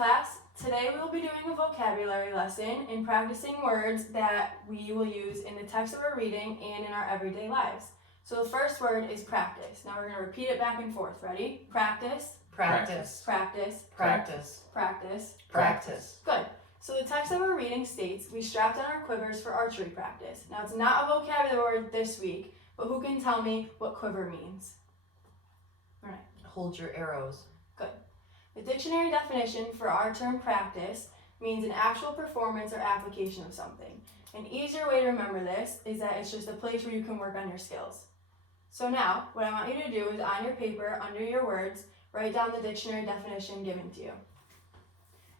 class. Today we will be doing a vocabulary lesson and practicing words that we will use in the text that we're reading and in our everyday lives. So the first word is practice. Now we're going to repeat it back and forth. Ready? Practice. Practice. Practice. Practice. Practice. Practice. Good. So the text that we're reading states, we strapped on our quivers for archery practice. Now it's not a vocabulary word this week, but who can tell me what quiver means? All right. Hold your arrows. Good. The dictionary definition for our term practice means an actual performance or application of something. An easier way to remember this is that it's just a place where you can work on your skills. So now, what I want you to do is on your paper, under your words, write down the dictionary definition given to you.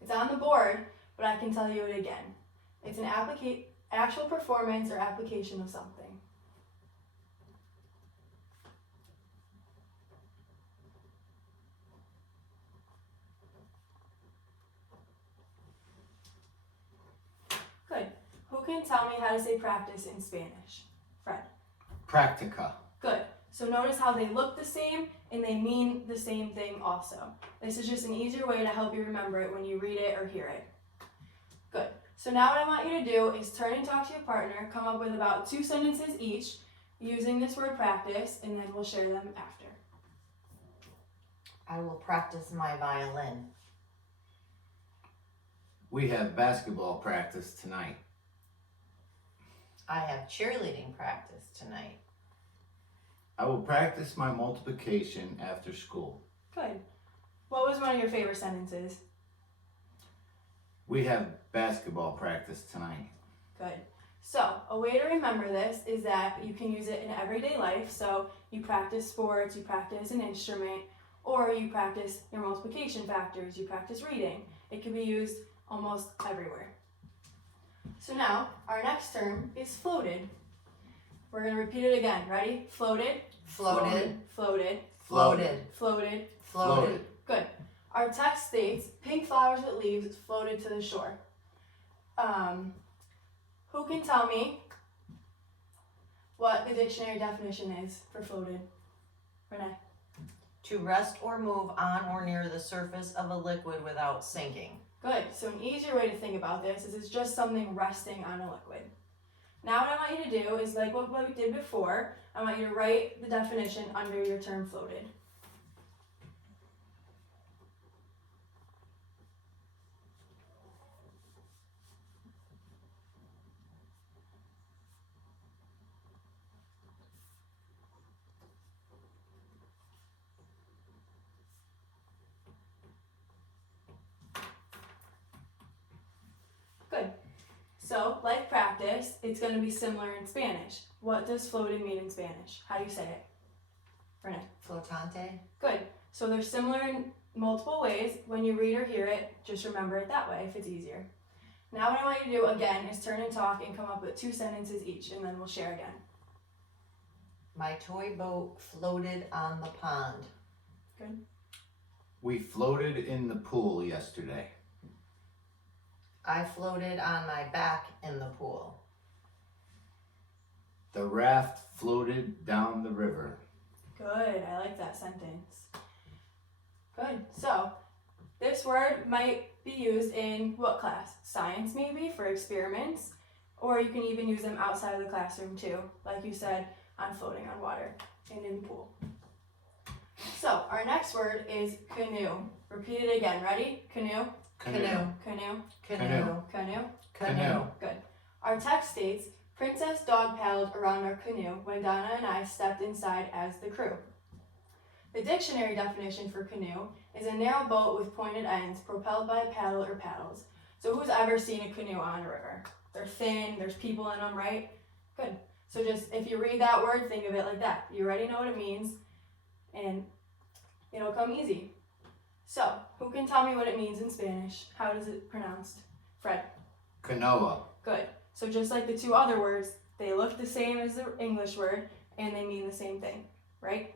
It's on the board, but I can tell you it again. It's an actual performance or application of something. Good. Who can tell me how to say practice in Spanish? Fred. Practica. Good. So notice how they look the same and they mean the same thing also. This is just an easier way to help you remember it when you read it or hear it. Good. So now what I want you to do is turn and talk to your partner, come up with about 2 sentences each using this word practice, and then we'll share them after. I will practice my violin. We have basketball practice tonight. I have cheerleading practice tonight. I will practice my multiplication after school. Good. What was one of your favorite sentences? We have basketball practice tonight. Good. So, a way to remember this is that you can use it in everyday life. So, you practice sports, you practice an instrument, or you practice your multiplication factors, you practice reading. It can be used almost everywhere. So now, our next term is floated. We're going to repeat it again. Ready? Floated. Floated. Floated. Floated. Floated. Floated. Good. Our text states, pink flowers with leaves floated to the shore. Who can tell me what the dictionary definition is for floated? Renee. To rest or move on or near the surface of a liquid without sinking. Good. So an easier way to think about this is it's just something resting on a liquid. Now what I want you to do is like what we did before, I want you to write the definition under your term floated. Good. So, like practice, it's going to be similar in Spanish. What does floated mean in Spanish? How do you say it? Renee. Flotante. Good. So they're similar in multiple ways. When you read or hear it, just remember it that way if it's easier. Now what I want you to do again is turn and talk and come up with 2 sentences each, and then we'll share again. My toy boat floated on the pond. Good. We floated in the pool yesterday. I floated on my back in the pool. The raft floated down the river. Good. I like that sentence. Good. So this word might be used in what class? Science maybe for experiments, or you can even use them outside of the classroom too, like you said, on floating on water and in the pool. So our next word is canoe. Repeat it again. Ready? Canoe. Canoe. Canoe. Canoe. Canoe. Canoe. Good. Our text states, Princess dog paddled around our canoe when Donna and I stepped inside as the crew. The dictionary definition for canoe is a narrow boat with pointed ends propelled by a paddle or paddles. So who's ever seen a canoe on a river? They're thin, there's people in them, right? Good. So just, if you read that word, think of it like that. You already know what it means, and it'll come easy. So, who can tell me what it means in Spanish? How is it pronounced? Fred. Canoa. Good. So just like the 2 other words, they look the same as the English word, and they mean the same thing, right?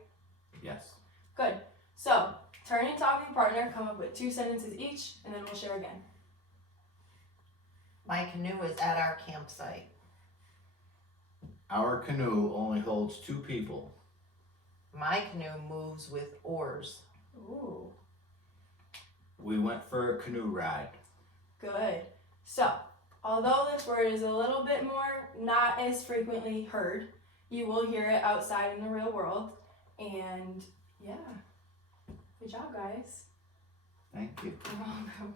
Yes. Good. So, turn and talk to your partner, come up with 2 sentences each, and then we'll share again. My canoe is at our campsite. Our canoe only holds 2 people. My canoe moves with oars. Ooh. We went for a canoe ride. Good. So, although this word is a little bit more not as frequently heard, you will hear it outside in the real world. And yeah, good job, guys. Thank you. You're welcome.